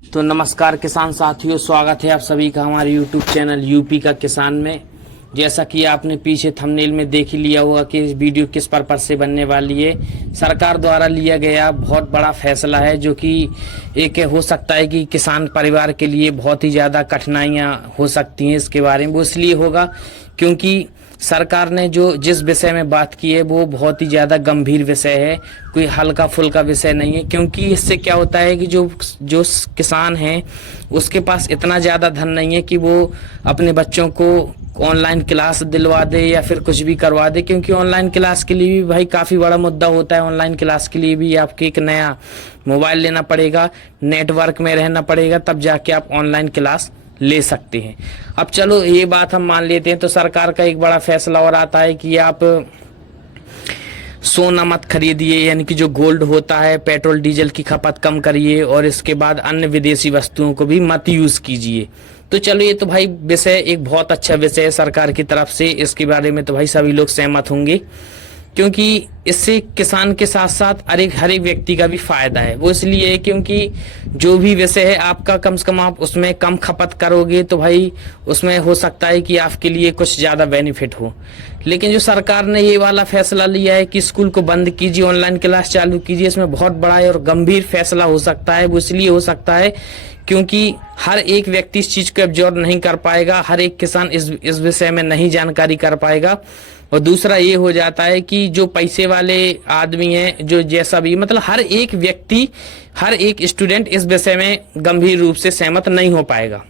तो नमस्कार किसान साथियों, स्वागत है आप सभी का हमारे यूट्यूब चैनल यूपी का किसान में। जैसा कि आपने पीछे थंबनेल में देख ही लिया होगा कि इस वीडियो किस पर्पज से बनने वाली है। सरकार द्वारा लिया गया बहुत बड़ा फैसला है, जो कि एक हो सकता है कि किसान परिवार के लिए बहुत ही ज़्यादा कठिनाइयाँ हो सकती हैं। इसके बारे में वो इसलिए होगा क्योंकि सरकार ने जो जिस विषय में बात की है वो बहुत ही ज़्यादा गंभीर विषय है, कोई हल्का फुल्का विषय नहीं है। क्योंकि इससे क्या होता है कि जो जो किसान है उसके पास इतना ज़्यादा धन नहीं है कि वो अपने बच्चों को ऑनलाइन क्लास दिलवा दे या फिर कुछ भी करवा दे। क्योंकि ऑनलाइन क्लास के लिए भी भाई काफ़ी बड़ा मुद्दा होता है। ऑनलाइन क्लास के लिए भी आपको एक नया मोबाइल लेना पड़ेगा, नेटवर्क में रहना पड़ेगा, तब जाके आप ऑनलाइन क्लास ले सकते हैं। अब चलो ये बात हम मान लेते हैं, तो सरकार का एक बड़ा फैसला और आता है कि आप सोना मत खरीदिए, यानी कि जो गोल्ड होता है, पेट्रोल डीजल की खपत कम करिए और इसके बाद अन्य विदेशी वस्तुओं को भी मत यूज कीजिए। तो चलो ये तो भाई विषय एक बहुत अच्छा विषय है सरकार की तरफ से। इसके बारे में तो भाई सभी लोग सहमत होंगे, क्योंकि इससे किसान के साथ साथ हर एक व्यक्ति का भी फायदा है। वो इसलिए है क्योंकि जो भी विषय है आपका, कम से कम आप उसमें कम खपत करोगे तो भाई उसमें हो सकता है कि आपके लिए कुछ ज़्यादा बेनिफिट हो। लेकिन जो सरकार ने ये वाला फैसला लिया है कि स्कूल को बंद कीजिए, ऑनलाइन क्लास चालू कीजिए, इसमें बहुत बड़ा और गंभीर फैसला हो सकता है। वो इसलिए हो सकता है क्योंकि हर एक व्यक्ति इस चीज़ को एब्जॉर्ब नहीं कर पाएगा, हर एक किसान इस विषय में नहीं जानकारी कर पाएगा। और दूसरा ये हो जाता है कि जो पैसे वाले आदमी हैं, जो जैसा भी मतलब हर एक व्यक्ति, हर एक स्टूडेंट इस विषय में गंभीर रूप से सहमत नहीं हो पाएगा।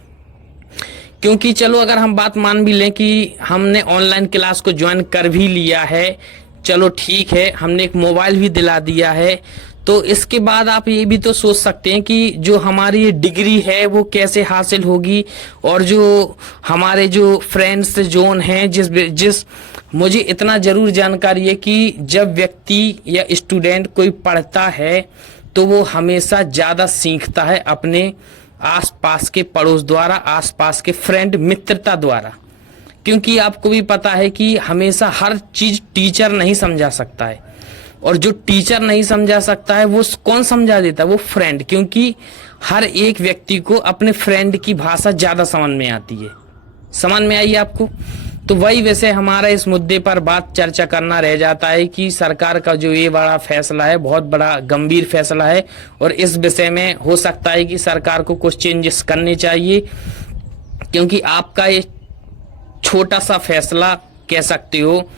क्योंकि चलो अगर हम बात मान भी लें कि हमने ऑनलाइन क्लास को ज्वाइन कर भी लिया है, चलो ठीक है, हमने एक मोबाइल भी दिला दिया है, तो इसके बाद आप ये भी तो सोच सकते हैं कि जो हमारी डिग्री है वो कैसे हासिल होगी। और जो हमारे जो फ्रेंड्स जोन हैं, जिस मुझे इतना जरूर जानकारी है कि जब व्यक्ति या स्टूडेंट कोई पढ़ता है तो वो हमेशा ज़्यादा सीखता है अपने आसपास के पड़ोस द्वारा, आसपास के फ्रेंड मित्रता द्वारा। क्योंकि आपको भी पता है कि हमेशा हर चीज़ टीचर नहीं समझा सकता है, और जो टीचर नहीं समझा सकता है वो कौन समझा देता है? वो फ्रेंड। क्योंकि हर एक व्यक्ति को अपने फ्रेंड की भाषा ज़्यादा समझ में आती है। समझ में आई आपको? तो वही वैसे हमारा इस मुद्दे पर बात चर्चा करना रह जाता है कि सरकार का जो ये बड़ा फैसला है बहुत बड़ा गंभीर फैसला है, और इस विषय में हो सकता है कि सरकार को कुछ चेंजेस करने चाहिए। क्योंकि आपका ये छोटा सा फैसला कह सकते हो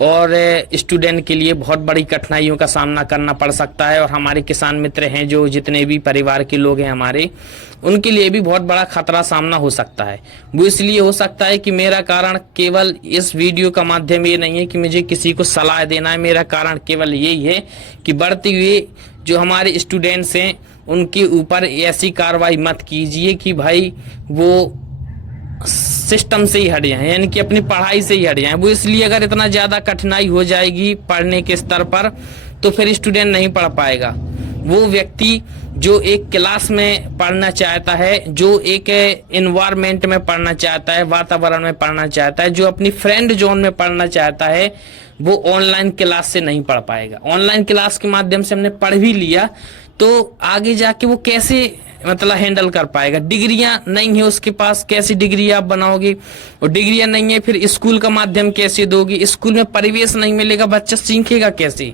और स्टूडेंट के लिए बहुत बड़ी कठिनाइयों का सामना करना पड़ सकता है। और हमारे किसान मित्र हैं, जो जितने भी परिवार के लोग हैं हमारे, उनके लिए भी बहुत बड़ा खतरा सामना हो सकता है। वो इसलिए हो सकता है कि मेरा कारण केवल इस वीडियो का माध्यम ये नहीं है कि मुझे किसी को सलाह देना है। मेरा कारण केवल यही है कि बढ़ते हुए जो हमारे स्टूडेंट्स हैं उनके ऊपर ऐसी कार्रवाई मत कीजिए कि भाई वो सिस्टम से ही हट जाए, यानी कि अपनी पढ़ाई से ही हट जाए। वो इसलिए अगर इतना ज़्यादा कठिनाई हो जाएगी पढ़ने के स्तर पर तो फिर स्टूडेंट नहीं पढ़ पाएगा। वो व्यक्ति जो एक क्लास में पढ़ना चाहता है, जो एक इन्वायरमेंट में पढ़ना चाहता है, वातावरण में पढ़ना चाहता है, जो अपनी फ्रेंड जोन में पढ़ना चाहता है, वो ऑनलाइन क्लास से नहीं पढ़ पाएगा। ऑनलाइन क्लास के माध्यम से हमने पढ़ भी लिया तो आगे जाके वो कैसे मतलब हैंडल कर पाएगा? डिग्रियां नहीं है उसके पास, कैसी डिग्री आप बनाओगे? और डिग्रियां नहीं है फिर स्कूल का माध्यम कैसे दोगे? स्कूल में परिवेश नहीं मिलेगा, बच्चा सीखेगा कैसे?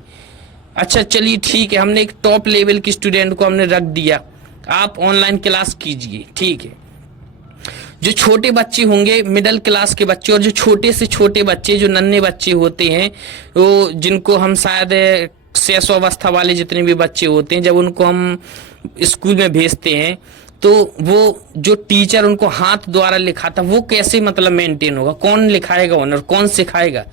अच्छा चलिए ठीक है, हमने एक टॉप लेवल की स्टूडेंट को हमने रख दिया, आप ऑनलाइन क्लास कीजिए, ठीक है। जो छोटे बच्चे होंगे, मिडिल क्लास के बच्चे, और जो छोटे से छोटे बच्चे, जो नन्हे बच्चे होते हैं, वो जिनको हम शायद शैशवावस्था वाले जितने भी बच्चे होते हैं, जब उनको हम स्कूल में भेजते हैं तो वो जो टीचर उनको हाथ द्वारा लिखाता, वो कैसे मतलब मेंटेन होगा? कौन लिखाएगा उन्हें और कौन सिखाएगा?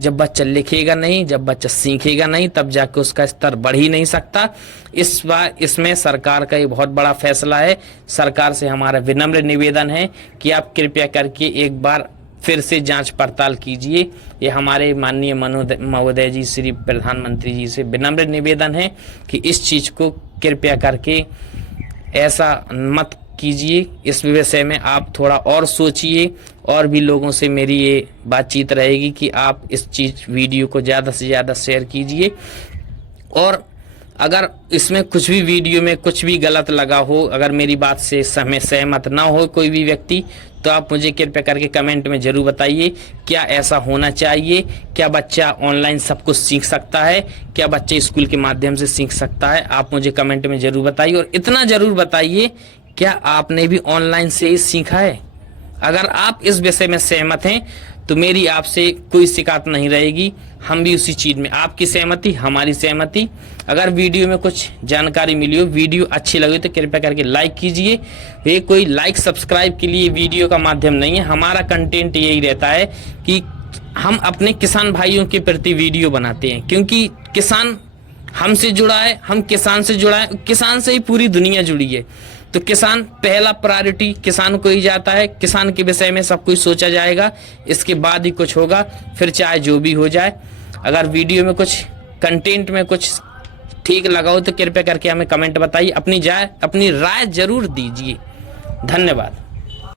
जब बच्चा लिखेगा नहीं, जब बच्चा सीखेगा नहीं, तब जाके उसका स्तर बढ़ ही नहीं सकता। इस बार इसमें सरकार का ये बहुत बड़ा फैसला है। सरकार से हमारा विनम्र निवेदन है कि आप कृपया करके एक बार फिर से जांच पड़ताल कीजिए। ये हमारे माननीय महोदय जी, श्री प्रधानमंत्री जी से विनम्र निवेदन है कि इस चीज़ को कृपया करके ऐसा मत कीजिए। इस विषय में आप थोड़ा और सोचिए, और भी लोगों से मेरी ये बातचीत रहेगी कि आप इस वीडियो को ज़्यादा से ज़्यादा शेयर कीजिए। और अगर इसमें कुछ भी वीडियो में कुछ भी गलत लगा हो, अगर मेरी बात से सहमत ना हो कोई भी व्यक्ति, तो आप मुझे कृपया करके कमेंट में जरूर बताइए। क्या ऐसा होना चाहिए? क्या बच्चा ऑनलाइन सब कुछ सीख सकता है? क्या बच्चे स्कूल के माध्यम से सीख सकता है? आप मुझे कमेंट में जरूर बताइए। और इतना जरूर बताइए, क्या आपने भी ऑनलाइन से ही सीखा है? अगर आप इस विषय में सहमत हैं तो मेरी आपसे कोई शिकायत नहीं रहेगी। हम भी उसी चीज में, आपकी सहमति हमारी सहमति। अगर वीडियो में कुछ जानकारी मिली हो, वीडियो अच्छी लगी तो कृपया करके लाइक कीजिए। ये कोई लाइक सब्सक्राइब के लिए वीडियो का माध्यम नहीं है। हमारा कंटेंट यही रहता है कि हम अपने किसान भाइयों के प्रति वीडियो बनाते हैं, क्योंकि किसान हमसे जुड़ा है, हम किसान से जुड़ा है, किसान से ही पूरी दुनिया जुड़ी है। तो किसान पहला प्रायोरिटी किसान को ही जाता है। किसान के विषय में सब कुछ सोचा जाएगा, इसके बाद ही कुछ होगा, फिर चाहे जो भी हो जाए। अगर वीडियो में कुछ कंटेंट में कुछ ठीक लगा हो तो कृपया करके हमें कमेंट बताइए, अपनी राय जरूर दीजिए। धन्यवाद।